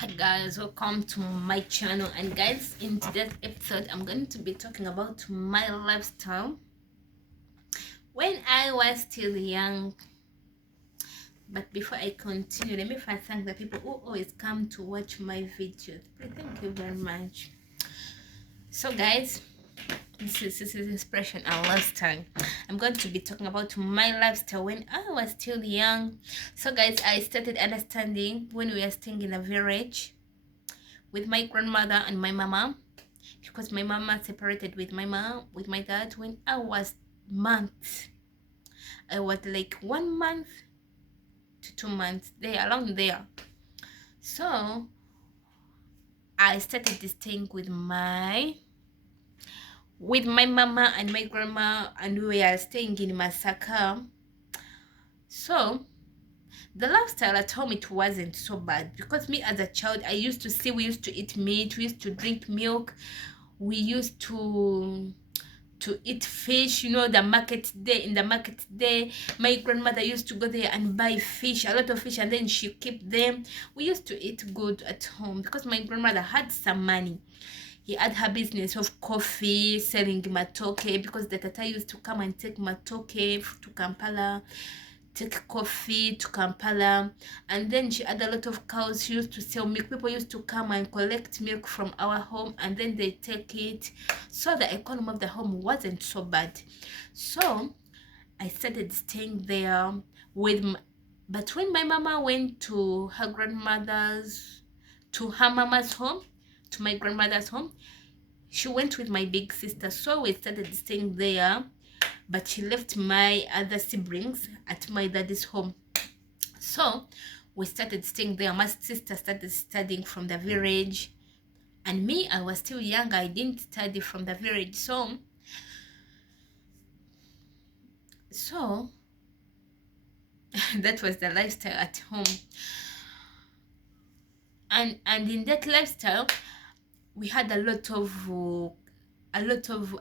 Hi guys, welcome to my channel. And guys, in today's episode I'm going to be talking about my lifestyle when I was still young. But before I continue, let me first thank the people who always come to watch my videos. Thank you very much. So guys, this is inspiration and lifestyle. I'm going to be talking about my lifestyle when I was still young. So guys, I started understanding when we were staying in a village with my grandmother and my mama, because my mama separated with my dad when I was months. I was like 1 month to 2 months there, around there. So I started this thing with my mama and my grandma, and we are staying in Masaka. So the lifestyle at home, it wasn't so bad, because me as a child, we used to eat meat, we used to drink milk, we used to eat fish. In the market day, my grandmother used to go there and buy fish, a lot of fish, and then she keep them. We used to eat good at home because my grandmother had some money. He had her business of coffee, selling matoke, because the tata used to come and take matoke to Kampala, take coffee to Kampala. And then she had a lot of cows. She used to sell milk. People used to come and collect milk from our home, and then they take it. So the economy of the home wasn't so bad. So I started staying there but when my mama went to her mama's home, to my grandmother's home, she went with my big sister. So we started staying there, but she left my other siblings at my daddy's home. So we started staying there. My sister started studying from the village, and me, I was still young. I didn't study from the village. So that was the lifestyle at home. And in that lifestyle, we had a lot of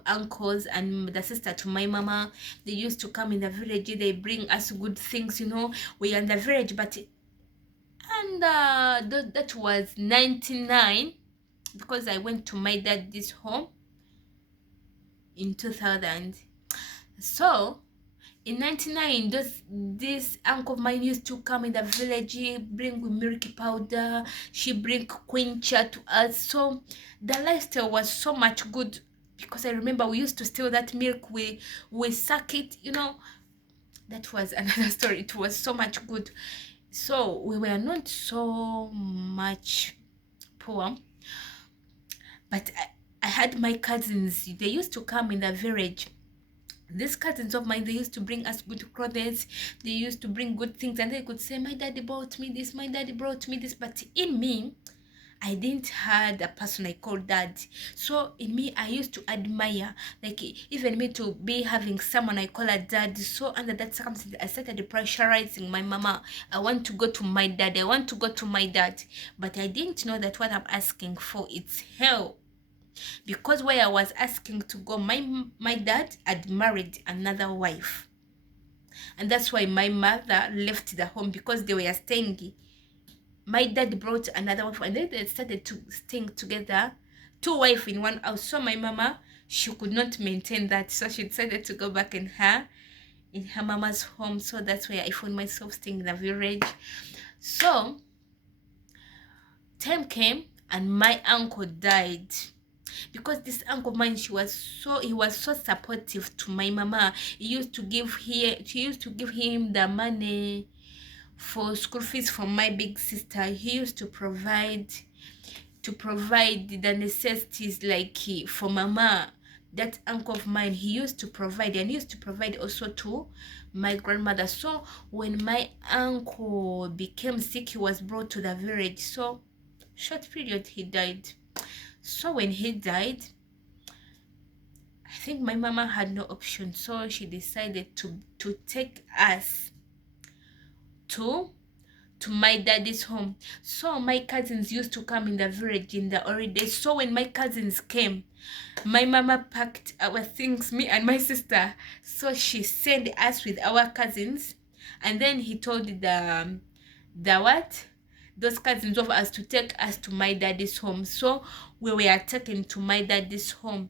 uncles and the sister to my mama. They used to come in the village. They bring us good things. We are in the village, but that was 99, because I went to my dad's home in 2000. So in 99, this uncle of mine used to come in the village, bring milk powder, she bring quincha to us. So the lifestyle was so much good, because I remember we used to steal that milk, we suck it. That was another story. It was so much good. So we were not so much poor, but I had my cousins. They used to come in the village. These cousins of mine, they used to bring us good clothes, they used to bring good things, and they could say, my daddy brought me this, my daddy brought me this. But in me, I didn't had a person I called dad. So in me, I used to admire, like, even me to be having someone I call a dad. So under that circumstance, I started pressurizing my mama. I want to go to my dad, I want to go to my dad. But I didn't know that what I'm asking for, it's hell. Because where I was asking to go, my dad had married another wife, and that's why my mother left the home, because they were staying. My dad brought another wife, and then they started to staying together, two wives in one house. So my mama, she could not maintain that, so she decided to go back in her mama's home. So that's where I found myself staying in the village. So time came and my uncle died, because this uncle of mine, he was so supportive to my mama. She used to give him the money for school fees from my big sister. He used to provide the necessities, like, for mama. That uncle of mine, he used to provide, and he used to provide also to my grandmother. So when my uncle became sick, he was brought to the village. So short period, he died. So when he died, I think my mama had no option, so she decided to take us to my daddy's home. So my cousins used to come in the village in the holidays. So when my cousins came, my mama packed our things, me and my sister. So she sent us with our cousins, and then he told the those cousins of us to take us to my daddy's home. So we were taken to my daddy's home.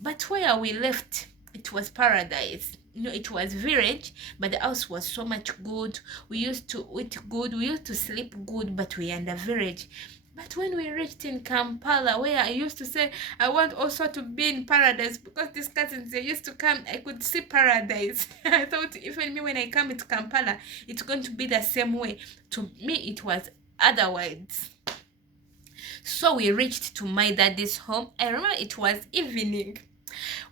But where we left, it was paradise. It was village, but the house was so much good. We used to eat good, we used to sleep good, but we are in the village. But when we reached in Kampala, where I used to say I want also to be in paradise, because these cousins, they used to come, I could see paradise. I thought even me when I come to Kampala, it's going to be the same way. To me, it was otherwise. So we reached to my daddy's home. I remember it was evening.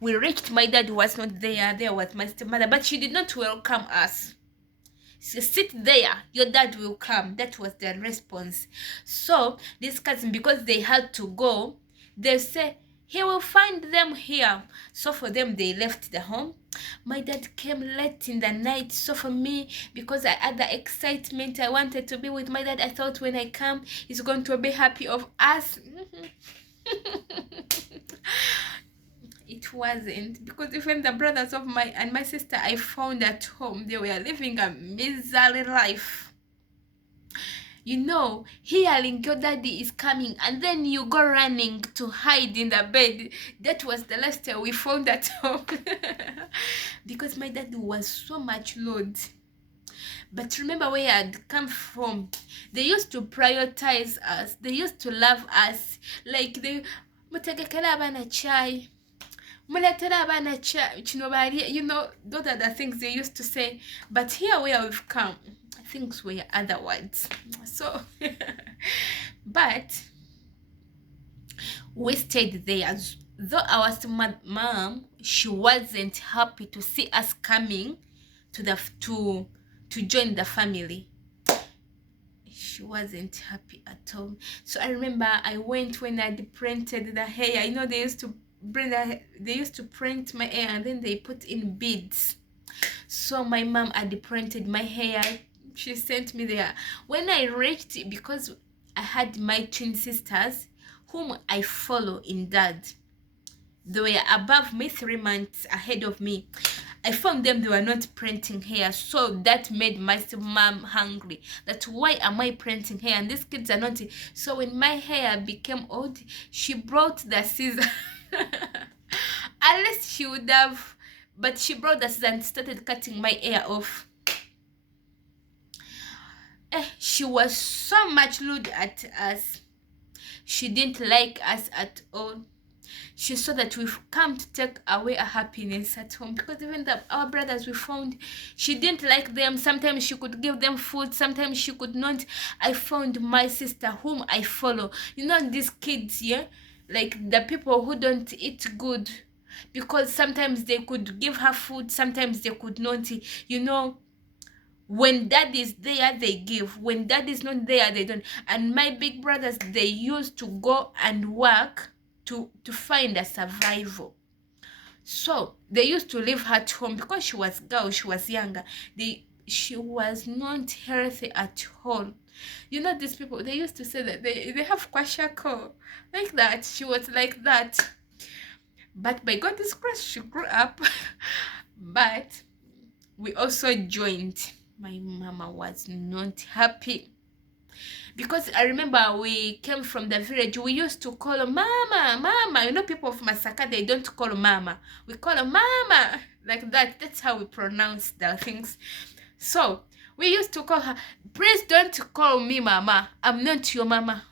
We reached, my dad was not there. There was my stepmother, but she did not welcome us. She sit there, your dad will come. That was their response. So this cousin, because they had to go, they say he will find them here. So for them, they left the home. My dad came late in the night. So for me, because I had the excitement, I wanted to be with my dad. I thought when I come, he's going to be happy of us. It wasn't, because even the brothers of my sister I found at home, they were living a miserly life. Hearing your daddy is coming and then you go running to hide in the bed. That was the last time we found at home. Because my daddy was so much load. But remember where I had come from. They used to prioritize us. They used to love us. Like they mutegekera abana chai. Those are the things they used to say. But here where we've come, things were other words. So but we stayed there. Though our mom, she wasn't happy to see us coming to join the family. She wasn't happy at all. So I remember I went when I printed the hair. They used to print my hair and then they put in beads. So my mom had printed my hair. She sent me there. When I reached, because I had my twin sisters whom I follow in dad, they were above me, 3 months ahead of me. I found them, they were not printing hair. So that made my mom hungry. That's why am I printing hair and these kids are not. So when my hair became old, she brought the scissors. At least she would have, but she brought the scissors and started cutting my hair off. She was so much rude at us. She didn't like us at all. She saw that we've come to take away our happiness at home, because even our brothers we found, she didn't like them. Sometimes she could give them food, sometimes she could not. I found my sister whom I follow. These kids, like the people who don't eat good, because sometimes they could give her food, sometimes they could not. When dad is there, they give. When dad is not there, they don't. And my big brothers, they used to go and work to find a survival. So they used to leave her at home because she was girl, she was younger. She was not healthy at all. These people, they used to say that they have kwashako, like that. She was like that. But by God's grace, she grew up. But we also joined. My mama was not happy, because I remember we came from the village. We used to call her mama. People of Masaka, they don't call mama. We call her mama, like that. That's how we pronounce the things. So we used to call her, please don't call me mama. I'm not your mama.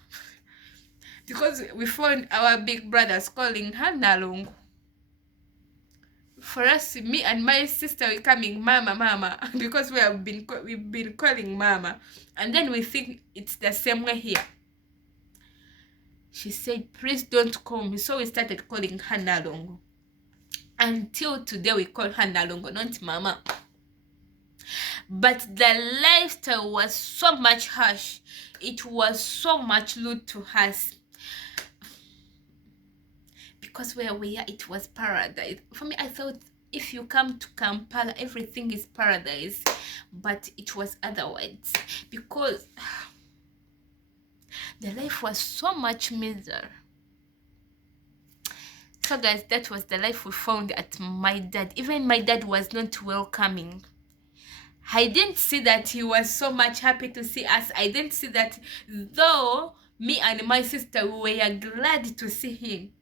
Because we found our big brothers calling her Nalungu. For us, me and my sister, we're coming mama, because we've been calling mama, and then we think it's the same way here. She said, please don't call me. So we started calling her Nalongo. Until today, we call her Nalongo, not mama. But the lifestyle was so much harsh. It was so much rude to us. Because where we are, it was paradise. For me, I thought if you come to Kampala, everything is paradise. But it was otherwise. Because the life was so much misery. So guys, that was the life we found at my dad. Even my dad was not welcoming. I didn't see that he was so much happy to see us. I didn't see that, though me and my sister were glad to see him,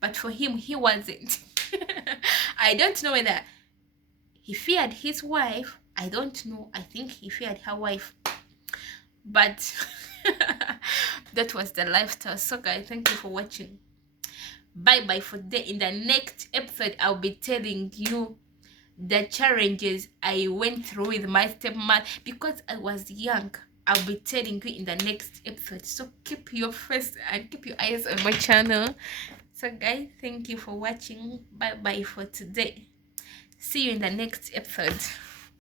but for him he wasn't. I don't know whether he feared his wife. I don't know. I think he feared her wife. But that was the lifestyle. So guys, thank you for watching. Bye bye for today. In the next episode, I'll be telling you the challenges I went through with my stepmom because I was young. I'll be telling you in the next episode. So keep your face and keep your eyes on my channel. So guys, thank you for watching. Bye bye for today. See you in the next episode.